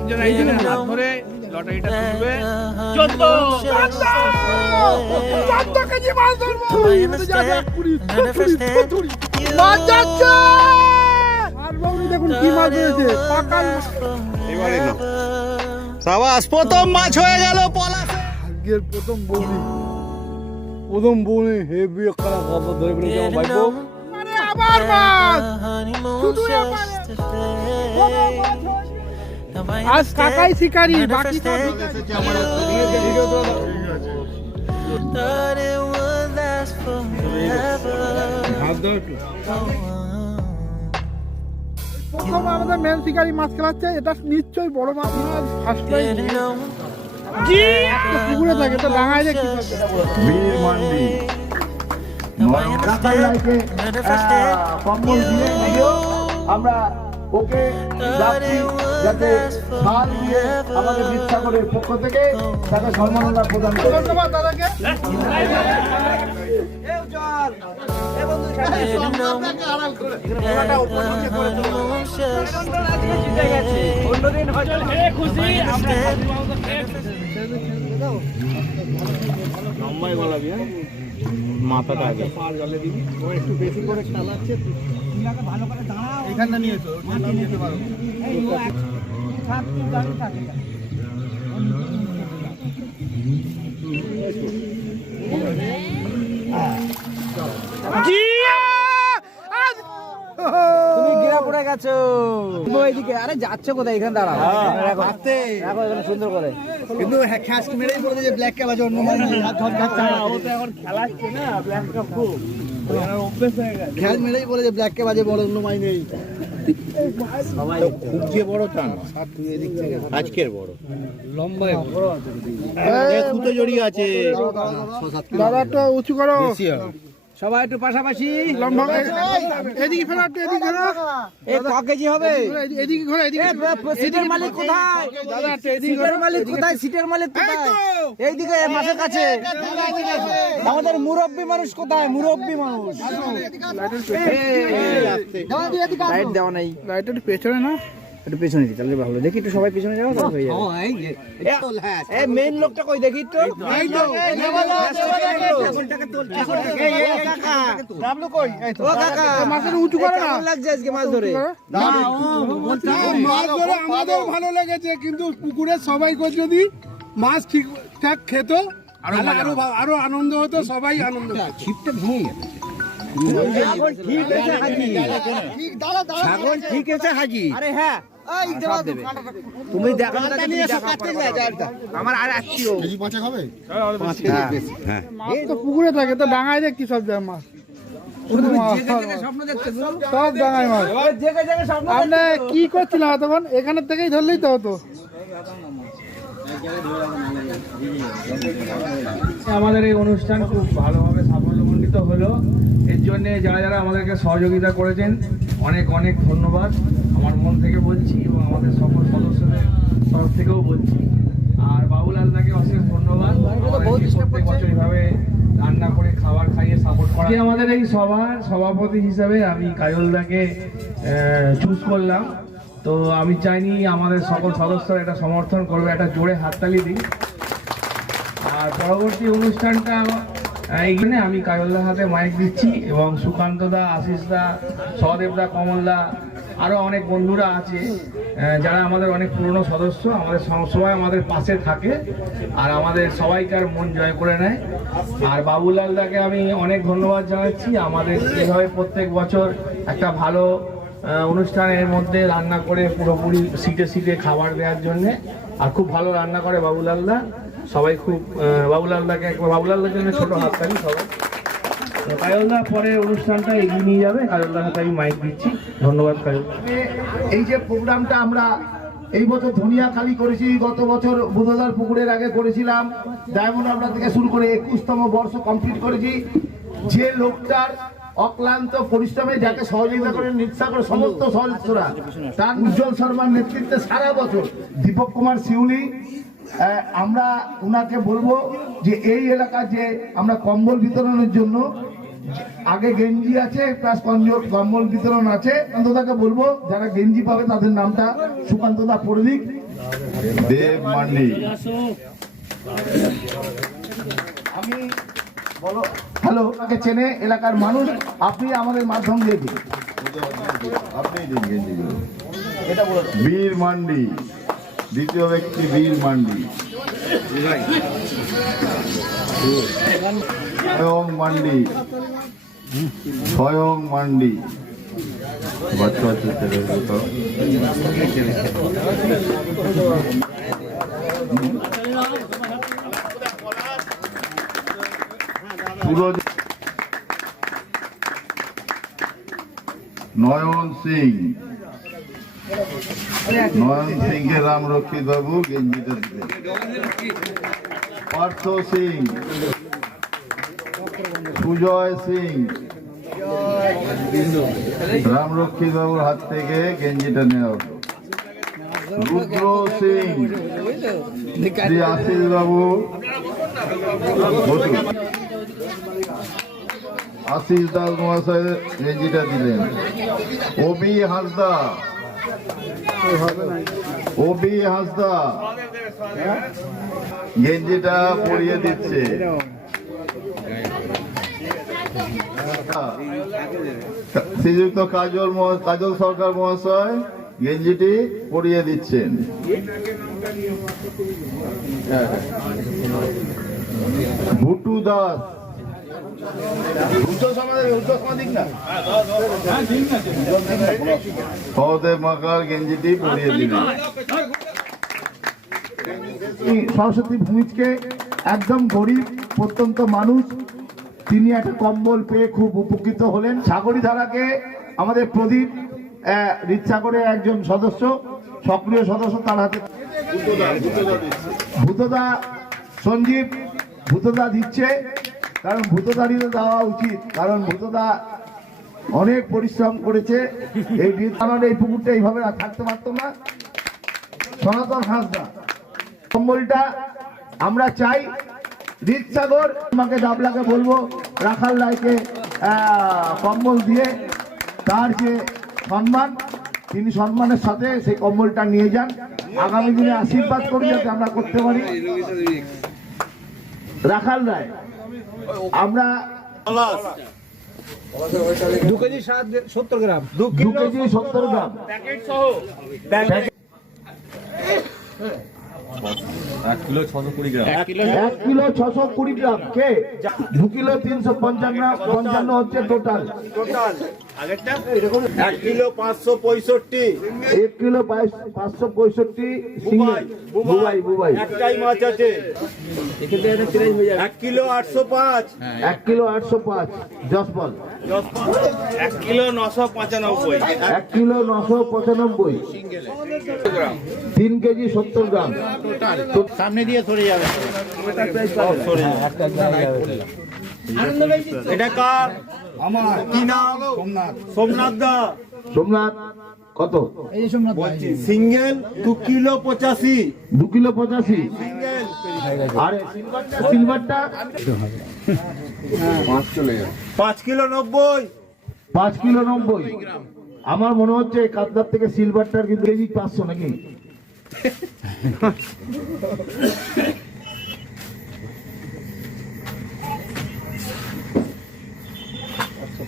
একজন একজনের হাত ধরে লটারিটা তুলবে চোদ্দ চোদ্দ কেজি মাছ ধরবো মাছ যাচ্ছে দেখুন কি মাছ ধরেছে পাকাল এবারে না সাবাস প্রথম মাছ হয়ে গেল ভাগ্যের প্রথম বৌনি প্রথম বৌনি হেভি খারাপ খাবার ধরে ফেলেছে আমার ভাইপো আবার মাছ শুধু আজ কাকাই শিকারি বাকি প্রথম আমাদের মেন শিকারি মাছ খেলাচ্ছে এটা নিশ্চয়ই বড় মাছ মাছ ফার্স্ট পুকুরে থাকে তো ডাঙায় দিয়ে দিও আমরা ওকে যাচ্ছি যাতে সার দিয়ে আমাদের বিদ্যাসাগরের পক্ষ থেকে তাকে সম্মাননা প্রদান করে। ধন্যবাদ দাদাকে। লম্বাই গলাবি হ্যাঁ মাথাটা আগে। এখানটা নিয়েছো নিতে পারো। তুমি গিরা পড়ে গেছো ওইদিকে আরে যাচ্ছ কোথায়? এখানে দাঁড়াও। রাখো। রাখো এখানে সুন্দর করে। কিন্তু মেরেই যে ব্ল্যাক ক্যাপ আছে অন্য মানে হাত ধর খ্যাস মেরেই বলে যে ব্ল্যাক ক্যাপ আছে বড় অন্য মাই নেই। খুব যে বড় তা না আজকের বড়। লম্বাই জড়িয়ে আছে। দাদা একটা উঁচু করো। সবাই একটু পাশাপাশি লম্বা এদিকে ফেরো এদিকে ফেরো এ ক কেজি হবে এদিকে ঘোরো এদিকে সিটের মালিক কোথায় দাদা সিটের মালিক কোথায় সিটের মালিক কোথায় এইদিকে মাছের কাছে আমাদের মুরব্বী মানুষ কোথায় মুরব্বী মানুষ লাইট দেওয়া নাই লাইট পেছনে না একটু পেছনে দিই তাহলে ভালো দেখি একটু সবাই পেছনে যাও তাহলে হয়ে যাবে এই মেইন লোকটা কই দেখি এই তো ডাবলু কই এই তো ও কাকা মাছের উঁচু করো না লাগছে আজকে মাছ ধরে মাছ ধরে আমাদেরও ভালো লেগেছে কিন্তু পুকুরে সবাই করে যদি মাছ ঠিকঠাক খেত আরও আরও আনন্দ হতো সবাই আনন্দ ছিপটা ভেঙে ছাগল ঠিক আছে হাজি? আরে হ্যাঁ। তুমি দেখো তুমি দেখো। আমার আর আত্মীয় হ্যাঁ। তো পুকুরে থাকে তো ডাঙায় দেখছি সব জায়গায় মাছ। স্বপ্ন দেখতে সব ডাঙায় মাছ। আপনি কি করছিলেন তখন এখানের থেকেই ধরলেই তো হতো। আমাদের এই অনুষ্ঠান খুব ভালোভাবে সাফল্যমণ্ডিত হলো। এর জন্য যারা যারা আমাদেরকে সহযোগিতা করেছেন অনেক অনেক ধন্যবাদ। আমার মন থেকে বলছি এবং আমাদের সকল সদস্যদের তরফ থেকেও বলছি। আর বাবুল অশেষ ধন্যবাদ। প্রত্যেক বছর এইভাবে রান্না করে খাবার খাইয়ে সাপোর্ট করা। আমাদের এই সভার সভাপতি হিসাবে আমি কাজলদাকে চুজ করলাম। তো আমি চাইনি আমাদের সকল সদস্যরা এটা সমর্থন করবে একটা জোরে হাততালি দিই আর পরবর্তী অনুষ্ঠানটা এইখানে আমি কাজলদার হাতে মাইক দিচ্ছি এবং সুকান্ত দা, আশিস দা, সহদেব দা, কমল দা আরও অনেক বন্ধুরা আছে যারা আমাদের অনেক পুরনো সদস্য, আমাদের সবসময় আমাদের পাশে থাকে আর আমাদের সবাইকার মন জয় করে নেয়। আর বাবুলাল দাকে আমি অনেক ধন্যবাদ জানাচ্ছি। আমাদের এভাবে প্রত্যেক বছর একটা ভালো অনুষ্ঠানের মধ্যে রান্না করে পুরোপুরি সিটে সিটে খাবার দেওয়ার জন্যে। আর খুব ভালো রান্না করে বাবুলালদা সবাই খুব বাবুলালদাকে একবার বাবুলালদার জন্য ছোট হাততালি সবাই। তো কাজলদা পরে অনুষ্ঠানটা এগিয়ে নিয়ে যাবে। কাজলদার হাতে আমি মাইক দিচ্ছি। ধন্যবাদ কাজল। এই যে প্রোগ্রামটা আমরা এই বছর ধনিয়াখালি করেছি গত বছর বুধদার পুকুরের আগে করেছিলাম। ডায়মন্ড আমরা থেকে শুরু করে একুশতম বর্ষ কমপ্লিট করেছি। যে লোকটার অক্লান্ত পরিশ্রমে যাকে সহযোগিতা করেন নিঃসাগর সমস্ত সদস্যরা তার উজ্জ্বল শর্মার নেতৃত্বে সারা বছর দীপক কুমার শিউলি আমরা উনাকে বলব যে এই এলাকার যে আমরা কম্বল বিতরণের জন্য আগে গেঞ্জি আছে প্লাস কম্বল বিতরণ আছে সুকান্তদাকে বলব যারা গেঞ্জি পাবে তাদের নামটা সুকান্তদা পড়ে দিক। দেব মান্ডি। আমি বলো হ্যালো তাকে চেনে এলাকার মানুষ আপনি আমাদের মাধ্যম দিয়ে দিন। আপনি দিন গেঞ্জিগুলো। বীর মান্ডি। দ্বিতীয় ব্যক্তি বীর মান্ডি। স্বয়ং মান্ডি। স্বয়ং মান্ডি। বাচ্চা পুরো নয়ন সিং। নয়ন সিং কে রাম রক্ষিত বাবু গেঞ্জিটা দিলেন। পার্থ সিং। সুজয় সিং। রাম রক্ষিত বাবুর হাত থেকে গেঞ্জিটা নেওয়া হলো। রুদ্র সিং। শ্রী আশিস বাবু। আশিস দাস মহাশয় গেঞ্জিটা দিলেন। ওবি হাসদা ওবি হাসদা। গেঞ্জিটা পরিয়ে দিচ্ছে। শ্রীযুক্ত কাজল কাজল সরকার মহাশয় গেঞ্জিটি পরিয়ে দিচ্ছেন। ভুটু দাস। সরস্বতী ভূমিজকে একদম গরিব, প্রত্যন্ত মানুষ, তিনি একটা কম্বল পেয়ে খুব উপকৃত হলেন। সাগরী ধারাকে আমাদের প্রদীপ রিতসাগরের একজন সদস্য, সক্রিয় সদস্য তার হাতে। ভূতদা সঞ্জীব ভূতদা দিচ্ছে। কারণ ভূতদারই তো দেওয়া উচিত, কারণ ভূতদা অনেক পরিশ্রম করেছে। এই আমার এই পুকুরটা এইভাবে থাকতে পারতো না। সনাতন হাঁসদা, কম্বলটা আমরা চাই রিতসাগর আমাকে ডাবলাকে বলব, রাখাল রায়কে কম্বল দিয়ে তার যে সম্মান, তিনি সম্মানের সাথে সেই কম্বলটা নিয়ে যান। আগামী দিনে আশীর্বাদ করি যাতে আমরা করতে পারি। রাখাল রায় আমরা দু কেজি সত্তর গ্রাম। দু কেজি সত্তর গ্রাম। এক কিলো ছশো কুড়ি গ্রাম। কে? দু কিলো তিনশো পঞ্চান্ন গ্রাম পঞ্চান্ন হচ্ছে টোটাল এক কিলো পাঁচশো পঁয়ষট্টি। এক কিলো পাঁচশো পঁয়ষট্টি বুবাই বুবাই একটাই মাছ আছে। এক কিলো আটশো পাঁচ। এক কিলো আটশো পাঁচ এক কিলো নশো পঁচানব্বই। এক কিলো নশো পঁচানব্বই। তিন কেজি সত্তর গ্রাম। সামনে দিয়ে সরে যাবে। এটা কার? আমার কি নাম? সোমনাথ। দা। সোমনাথ কত? বলছি সিঙ্গেল দু কিলো পঁচাশি। দু কিলো পঁচাশি? সিঙ্গেল। আর সিলভারটা পাঁচ কিলো নব্বই। পাঁচ কিলো নব্বই। আমার মনে হচ্ছে কাতলার থেকে সিলভারটার কিন্তু কেজি পাঁচশো নাকি?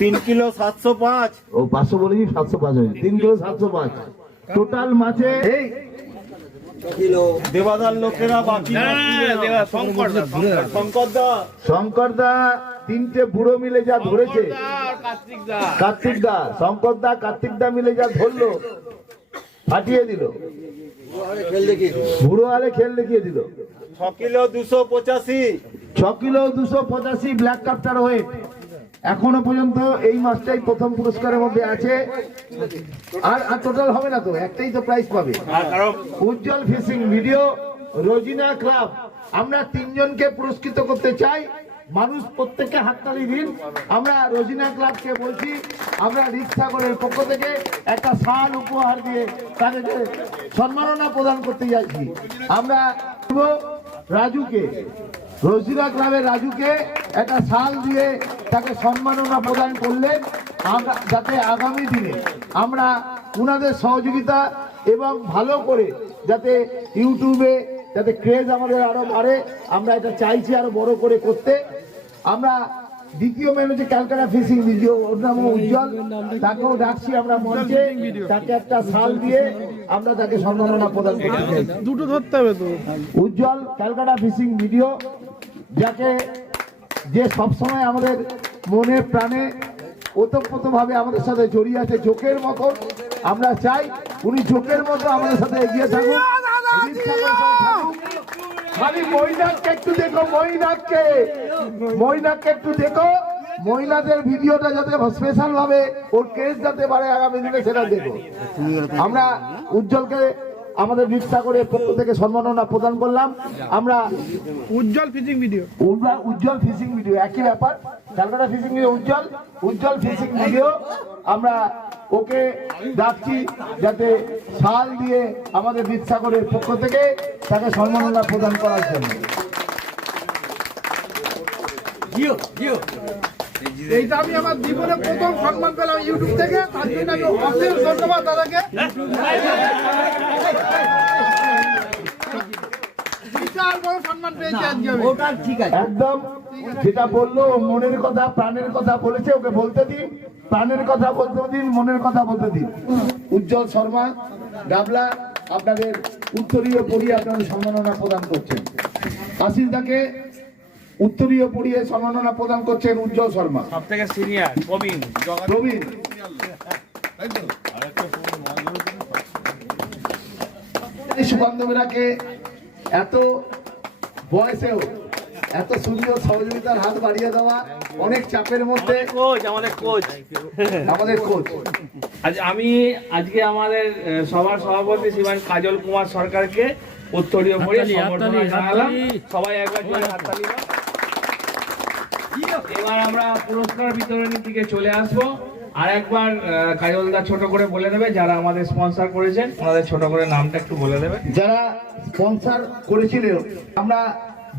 তিন কিলো সাতশো পাঁচ। ও পাঁচশো বলেছি সাতশো পাঁচ হয়েছে। তিন কিলো সাতশো পাঁচ। টোটাল মাছে এই দেবাদার লোকেরা বাকি শঙ্কর দা তিনটে বুড়ো মিলে যা ধরেছে। কার্তিক দা। শঙ্কর দা কার্তিক দা মিলে যা ধরলো ফাটিয়ে দিল। বুড়ো আলে খেল দেখিয়ে দিল। ছ কিলো দুশো পঁচাশি। ছ কিলো দুশো পঁচাশি ব্ল্যাক কাপটার ওয়েট এখনও পর্যন্ত এই মাসটাই প্রথম পুরস্কারের মধ্যে আছে। আর আর টোটাল হবে না তো একটাই তো প্রাইজ পাবে। Ujjwal fishing video Rojina club. আমরা তিনজনকে পুরস্কৃত করতে চাই। মানুষ প্রত্যেককে হাততালি দিন। আমরা রোজিনা ক্লাবকে বলছি আমরা রিক্সাগরের পক্ষ থেকে একটা শাল উপহার দিয়ে তাদেরকে সম্মাননা প্রদান করতে যাচ্ছি। আমরা রাজুকে রোজিনা ক্লাবের রাজুকে একটা শাল দিয়ে তাকে সম্মাননা প্রদান করলেন। আগা- যাতে আগামী দিনে আমরা উনাদের সহযোগিতা এবং ভালো করে যাতে ইউটিউবে যাতে ক্রেজ আমাদের আরও বাড়ে আমরা এটা চাইছি আরও বড় করে করতে। আমরা দ্বিতীয় মেন হচ্ছে ক্যালকাটা ফিশিং ভিডিও ওর নাম উজ্জ্বল। তাকেও ডাকছি আমরা মঞ্চে। তাকে একটা শাল দিয়ে আমরা তাকে সম্মাননা প্রদান করতে চাই। দুটো ধরতে হবে তো। উজ্জ্বল ক্যালকাটা ফিশিং ভিডিও যাকে যে সবসময় আমাদের মনে প্রাণে ওতপ্রোতভাবে আমাদের সাথে জড়িয়ে আছে, জোকের মতো আমরা চাই উনি জোকের মতো আমাদের সাথে এগিয়ে থাকুন। খালি মহিলাকে একটু দেখো মহিলাকে মহিলাকে একটু দেখো। মহিলাদের ভিডিওটা যাতে ওর কেস যাতে সেটা দেখো। আমরা উজ্জ্বলকে আমাদের করে পক্ষ থেকে সম্মাননা প্রদান করলাম। আমরা Ujjwal fishing video. Ujjwal Ujjwal fishing video একই ব্যাপার। Calcutta fishing video Ujjwal Ujjwal fishing video. আমরা ওকে ডাকছি যাতে শাল দিয়ে আমাদের বিদ্যাসাগরের পক্ষ থেকে তাকে সম্মাননা প্রদান করার জন্য। এইটা আমি আমার জীবনে প্রথম সম্মান পেলাম ইউটিউব থেকে ধন্যবাদ দাদাকে। যেটা বলল মনের কথা, প্রাণের কথা বলেছে, ওকে বলতে দিন। প্রাণের কথা বলতে দিন, মনের কথা বলতে দিন। উজ্জ্বল শর্মা, ডাবলা, আপনাদের উত্তরীয় পড়িয়ে আপনাদের সম্মাননা প্রদান করছেন। আসিলদাকে উত্তরীয় পড়িয়ে সম্মাননা প্রদান করছেন উজ্জ্বল শর্মা। সব থেকে সিনিয়র প্রবীণ প্রবীণ। সুকান্ত মেরাকে এত বয়সেও এত সুন্দর সহযোগিতার হাত বাড়িয়ে দেওয়া অনেক চাপের মধ্যে কোচ আমাদের কোচ আমাদের কোচ আজ আমি আজকে আমাদের সভার সভাপতি শ্রীমান কাজল কুমার সরকারকে উত্তরীয় পড়ে সম্বর্ধনা জানালাম। সবাই একবার হাততালি দাও। এবার আমরা পুরস্কার বিতরণের দিকে চলে আসব। আর একবার কাজলদা ছোট করে বলে দেবে, যারা আমাদের স্পন্সর করেছেন ওনাদের ছোট করে নামটা একটু বলে দেবে। যারা স্পন্সর করেছিল আমরা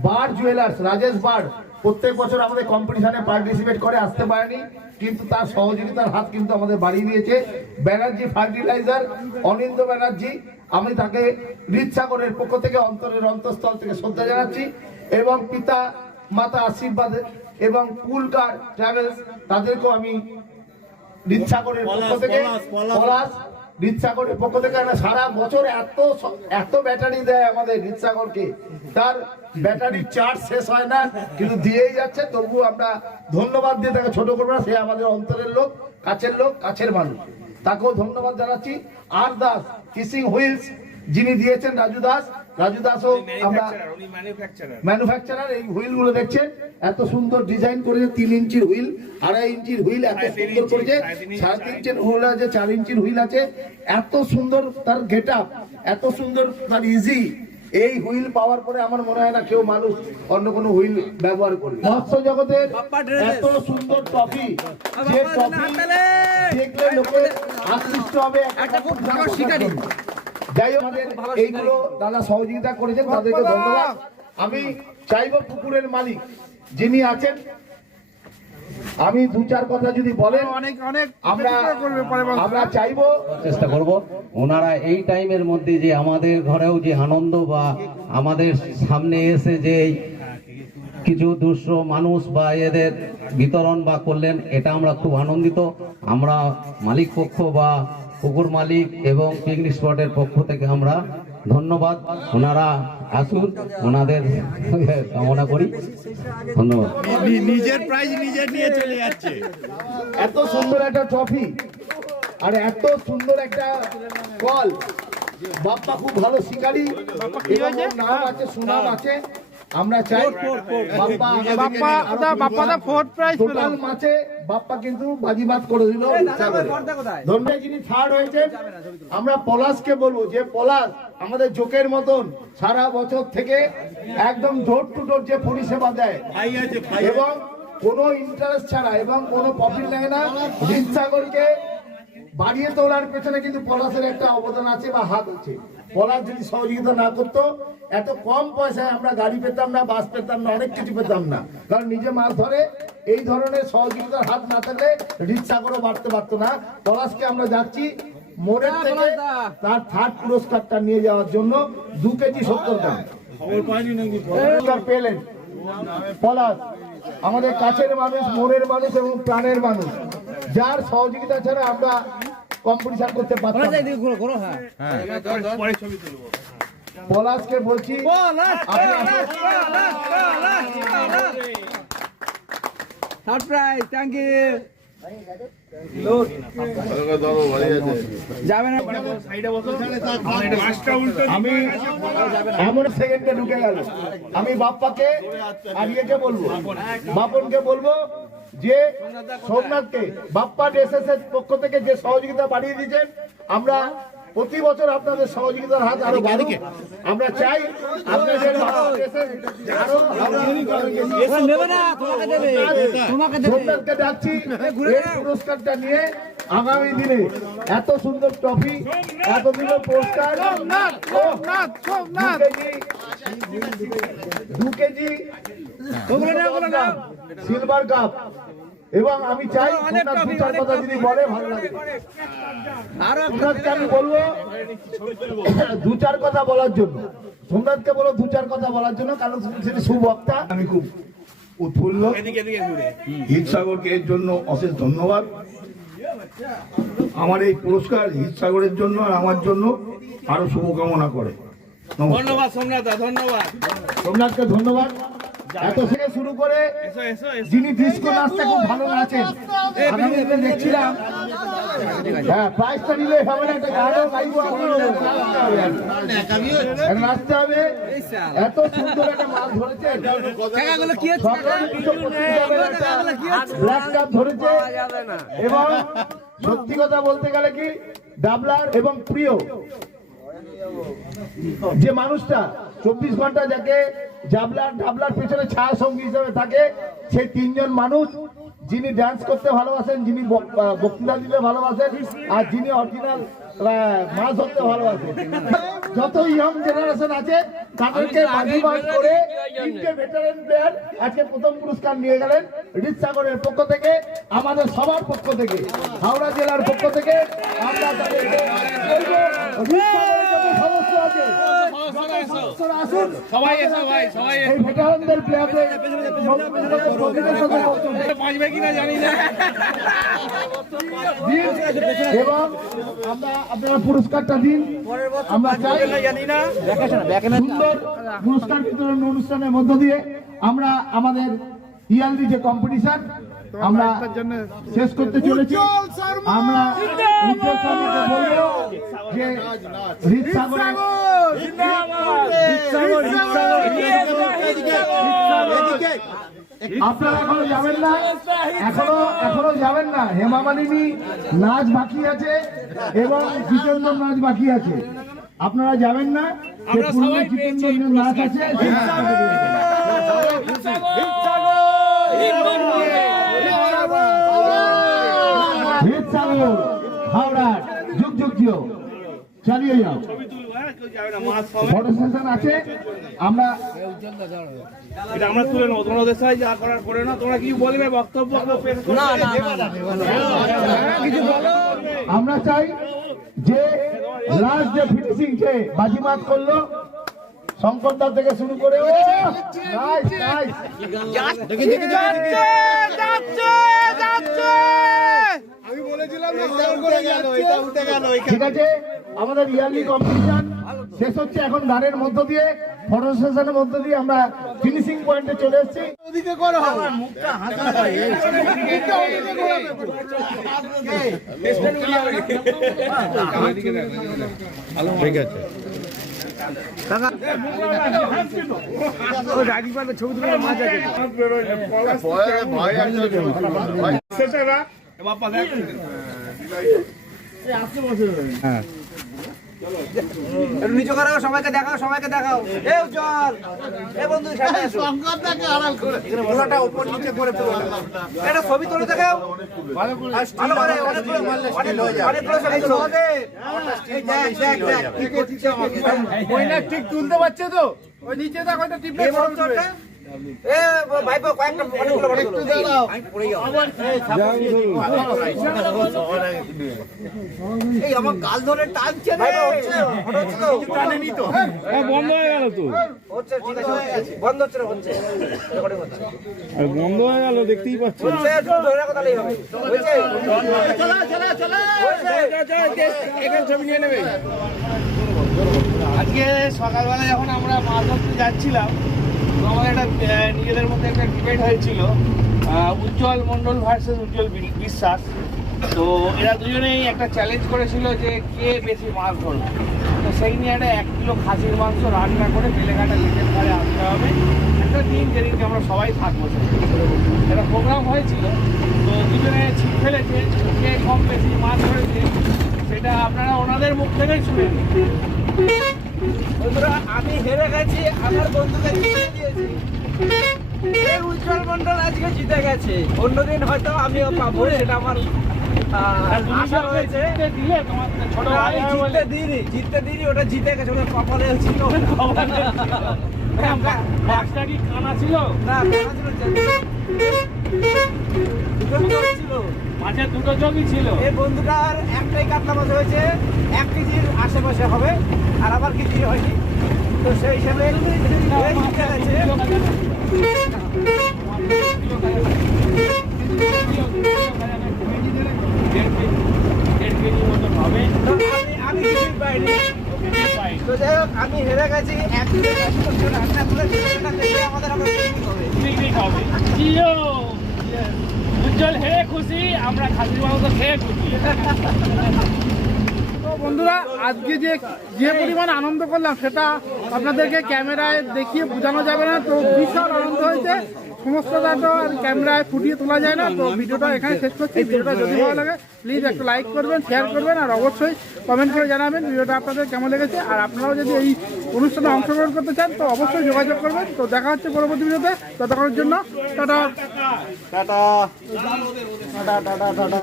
বার জুয়েলার্স, রাজেশ বার, প্রত্যেক বছর আমাদের কম্পিটিশনে পার্টিসিপেট করে, আসতে পারেনি, কিন্তু তার সহযোগিতার হাত কিন্তু আমাদের বাড়িয়ে দিয়েছে। ব্যানার্জি ফার্টিলাইজার অনিন্দ ব্যানার্জি, আমি তাকে রিৎসাগরের পক্ষ থেকে, অন্তরের অন্তঃস্থল থেকে শ্রদ্ধা জানাচ্ছি, এবং পিতা মাতা আশীর্বাদ এবং কুলকার ট্রাভেলস তাদেরকেও আমি রিৎসাগরের পক্ষ থেকে পলাশ রিৎসাগরের পক্ষ থেকে সারা বছর এত এত ব্যাটারি দেয় আমাদের রিৎসাগরকে তার ব্যাটারি চার্জ শেষ হয় না কিন্তু দিয়েই যাচ্ছে তবু আমরা ধন্যবাদ দিয়ে তাকে ছোট করব না সে আমাদের অন্তরের লোক কাছের লোক কাছের মানুষ। তাকেও ধন্যবাদ জানাচ্ছি। আর দাস কিসিং হুইলস যিনি দিয়েছেন রাজু দাস রাজু দাসও আমরা ম্যানুফ্যাকচারার ম্যানুফ্যাকচারার এই হুইলগুলো দেখছেন এত সুন্দর ডিজাইন করেছে তিন ইঞ্চির হুইল আড়াই ইঞ্চির হুইল এত সুন্দর করেছে। সাড়ে তিন ইঞ্চির হুইল আছে চার ইঞ্চির হুইল আছে। এত সুন্দর তার গেট এত সুন্দর তার ইজি এই হুইল পাওয়ার পরে আমার মনে হয় না কেউ মানুষ অন্য কোনো হুইল ব্যবহার করবে। মৎস্য জগতের এত সুন্দর ট্রফি যে ট্রফি দেখলে লোকের আকৃষ্ট হবে একটা খুব শিকারী। যাই হোক আমাদের এইগুলো দাদা সহযোগিতা করেছেন তাদেরকে ধন্যবাদ। আমি চাইব পুকুরের মালিক যিনি আছেন। আমি দু চার কথা যদি বলেন অনেক অনেক আমরা। আমরা চাইব চেষ্টা করব। ওনারা এই টাইমের মধ্যে যে আমাদের ঘরেও যে আনন্দ বা আমাদের সামনে এসে যে কিছু দুঃস্থ মানুষ বা এদের বিতরণ বা করলেন এটা আমরা খুব আনন্দিত। আমরা মালিক পক্ষ বা পুকুর মালিক এবং পিকনিক স্পটের পক্ষ থেকে আমরা ধন্যবাদ। ওনারা আসুন ওনাদের কামনা করি। ধন্যবাদ। নিজের প্রাইজ নিজে নিয়ে চলে যাচ্ছে। এত সুন্দর একটা ট্রফি আর এত সুন্দর একটা কল বাপ্পা খুব ভালো শিকারী। নাম আছে সুনাম আছে। আমরা চাই বাপ্পা বাপ্পা দা বাপ্পা দা ফোর্থ প্রাইজ পেলাম টোটাল মাছে বাপ্পা কিন্তু বাজিবাদ করে দিল ধন্যবাদ যিনি থার্ড হয়েছেন আমরা পলাশকে বলব যে পলাশ আমাদের জোকের মতন সারা বছর থেকে একদম ডোর টু ডোর যে পরিষেবা দেয় এবং কোনো ইন্টারেস্ট ছাড়া এবং কোনো প্রফিট নেয় না জিনসাগরকে বাড়িয়ে তোলার পেছনে কিন্তু পলাশের একটা অবদান আছে বা হাত আছে পলাশ যদি সহযোগিতা না করতো এত কম পয়সায় আমরা গাড়ি পেতাম না বাস পেতাম না অনেক কিছু পেতাম না। কারণ নিজে মাছ ধরে এই ধরনের সহযোগিতার হাত না থাকলে রিক্সা করে বাড়তে পারতো না। পলাশকে আমরা যাচ্ছি মোড়ের থেকে তার থার্ড পুরস্কারটা নিয়ে যাওয়ার জন্য দু কেজি সত্তর গ্রাম। পুরস্কার পেলেন। পলাশ আমাদের কাছের মানুষ মোড়ের মানুষ এবং প্রাণের মানুষ। যার সহযোগিতা ছাড়া আমরা কম্পিটিশন করতে পারতাম না। পলাশকে বলছি আপনি আসুন। থার্ড প্রাইজ থ্যাংক ইউ যাবে না আমি এমন সেকেন্ডে ঢুকে গেল। আমি বাপ্পাকে আর ইয়েকে বলব। বাপনকে বলব যে সোমনাথকে বাপ্পা এসএস এর পক্ষ থেকে যে সহযোগিতা বাড়িয়ে দিয়েছেন আমরা প্রতি বছর আপনাদের সহযোগিতার হাত আরও বাড়ুক আমরা চাই আপনাদের সোমনাথকে ডাকছি পুরস্কারটা নিয়ে আগামী দিনে এত সুন্দর ট্রফি এত সুন্দর পুরস্কার দু কেজি সিলভার কাপ। এবং আমি চাই কথা যদি বলে ভালো লাগে। সোমনাথকে আমি বলব দু চার কথা বলার জন্য। সোমনাথকে বলো দু চার কথা বলার জন্য কারণ সেটা সুবক্তা। আমি খুব উৎফুল্ল। হিতসাগরকে এর জন্য অশেষ ধন্যবাদ। আমার এই পুরস্কার হিতসাগরের জন্য আর আমার জন্য আরও শুভকামনা করে। ধন্যবাদ সোমনাথ ধন্যবাদ। সোমনাথকে ধন্যবাদ। এত থেকে শুরু করে যিনি ডিস্কো নাচতে খুব ভালো নাচেন আমি দেখছিলাম। হ্যাঁ প্রাইজটা নিলে হবে না একটা গানও গাইবো নাচতে হবে। এত সুন্দর একটা মাছ ধরেছেন। টাকাগুলো কি হচ্ছে? সকালে দুটো প্রতিযোগিতায় ব্ল্যাক কাপ ধরেছে। এবং সত্যি কথা বলতে গেলে কি ডাবলার এবং প্রিয়। যে মানুষটা চব্বিশ ঘণ্টা যাকে জাবলার ডাবলার পিছনে ছায়া সঙ্গী হিসেবে থাকে। সেই তিনজন মানুষ যিনি ডান্স করতে ভালোবাসেন যিনি বক- বক্তৃতা দিতে ভালোবাসেন আর যিনি অরিজিনাল মাছ ধরতে ভালোবাসেন। যত ইয়ং জেনারেশন আছে তাদেরকে করে তিনটে ভেটারেন প্লেয়ার আজকে প্রথম পুরস্কার নিয়ে গেলেন রিতসাগরের পক্ষ থেকে আমাদের সবার পক্ষ থেকে হাওড়া জেলার পক্ষ থেকে। আমরা তাদেরকে বলব, রিতসাগরের যত সদস্য আছে যত সদস্যরা আসুন সবাই এসো ভাই সবাই এই ভেটারেনদের প্লেয়ারদের প্রতিনিধিত্ব দিন এবং আমরা আপনারা পুরস্কারটা দিন। আমরা চাই সুন্দর পুরস্কার বিতরণ অনুষ্ঠানের মধ্য দিয়ে আমরা আমাদের ইয়ারলি যে কম্পিটিশন আমরা শেষ করতে চলেছি। আমরা উজ্জ্বল শর্মাকে বলব যে হৃদসাগরের আপনারা এখনও যাবেন না? এখনও এখনও যাবেন না। হেমা মালিনী নাচ বাকি আছে এবং জিতেন্দ্র নাচ বাকি আছে। আপনারা যাবেন না? যে পূর্ণ জিতেন্দ্র নাচ আছে। হৃদসাগর হাওড়া যুগ যুগ চালিয়ে যাও। ফটো সেশন আছে আমরা এটা আমরা তুলে নেব তোমরা ওদের সাথে যা করার করে না তোমরা কি বলবে বক্তব্য আমরা চাই যে লাস্ট যে ফিনিশিং যে বাজিমাত করল শঙ্কর দা থেকে শুরু করে ও নাইস নাইস আমি বলেছিলাম না করে যাচ্ছে। ঠিক আছে আমাদের ইয়ারলি কম্পিটিশন শেষ হচ্ছে এখন গানের মধ্য দিয়ে ফটো সেশনের মধ্য দিয়ে আমরা ফিনিশিং পয়েন্টে চলে এসেছি ওদিকে করো মুখটা তো। বাপ্পা দেখ একটু নিচু করো সবাইকে দেখাও সবাইকে দেখাও। এ উজ্জ্বল এ বন্ধু সামনে এসো। পুরোটা উপর নিচে করে পুরোটা এটা ছবি তুলে দেখাও। ভালো করে অনেকগুলো অনেকগুলো অনেকগুলো ছবি তুলো। এই দেখ দেখ দেখ কি করছিস আমাকে? ওইটা ঠিক তুলতে পারছে তো? ওই নিচে দেখো ওইটা টিপে এই বন্ধুটা এ ভাইপো কয়েকটা ফটো তুলো ফটো তুলো আমি পড়ে যাব এই আমার গাল ধরে টানছে রে। ফটো হচ্ছে তো টানেনি তো। বন্ধ হয়ে গেল তো। হচ্ছে ঠিক আছে বন্ধ হচ্ছে বন্ধ হয়ে গেল দেখতেই পাচ্ছি। আজকে সকালবেলা যখন আমরা মাছ ধরতে যাচ্ছিলাম আমাদের একটা নিজেদের মধ্যে একটা ডিবেট হয়েছিল। উজ্জ্বল মণ্ডল ভার্সেস উজ্জ্বল বিশ্বাস। তো এরা দুজনেই একটা চ্যালেঞ্জ করেছিল যে কে বেশি মাছ ধরবে। তো সেই নিয়ে একটা এক কিলো খাসির মাংস রান্না করে বেলেঘাটা লেকের ধারে আসতে হবে। একটা দিন যেদিনকে আমরা সবাই থাকব একটা প্রোগ্রাম হয়েছিল। তো দুজনে ছিপ ফেলেছে কে কম বেশি মাছ ধরেছে, সেটা আপনারা ওনাদের মুখ থেকেই শুনে নিন। আমি হেরে গেছি আমার বন্ধুকে জিতে দিয়েছি। উজ্জ্বল মন্ডল আজকে জিতে গেছে। অন্যদিন হয়তো আমিও পাবো সেটা আমার আশা রয়েছে। আমি হবে জিততে দিইনি জিততে দিইনি ওটা জিতে গেছে ওটা কপালে ছিল। মাছটা কি কানা ছিল? না কানা ছিল যে- দুটো ছিল। এই বন্ধুটার একটাই কাতলা মাছ হয়েছে এক কেজির আশেপাশে হবে, আর আবার কেজি হয়নি। তো সেই হিসাবে তো যাই হোক, আমি হেরে গেছি। এক আমাদের উজ্জ্বল হেরে খুশি, আমরা খাসির মাংস খেয়ে খুশি। বন্ধুরা, আজকে যে যে পরিমাণ আনন্দ করলাম, সেটা আপনাদেরকে ক্যামেরায় দেখিয়ে বোঝানো যাবে না। তো বিশাল আনন্দ হয়েছে। সমস্তটা তো আর ক্যামেরায় ফুটিয়ে তোলা যায় না। তো ভিডিওটা এখানে শেষ করছি। ভিডিওটা যদি ভালো লাগে প্লিজ একটু লাইক করবেন শেয়ার করবেন, আর অবশ্যই কমেন্ট করে জানাবেন ভিডিওটা আপনাদের কেমন লেগেছে। আর আপনারাও যদি এই অনুষ্ঠানে অংশগ্রহণ করতে চান, তো অবশ্যই যোগাযোগ করবেন। তো দেখা হচ্ছে পরবর্তী ভিডিওতে। ততক্ষণের জন্য টাটা টাটা।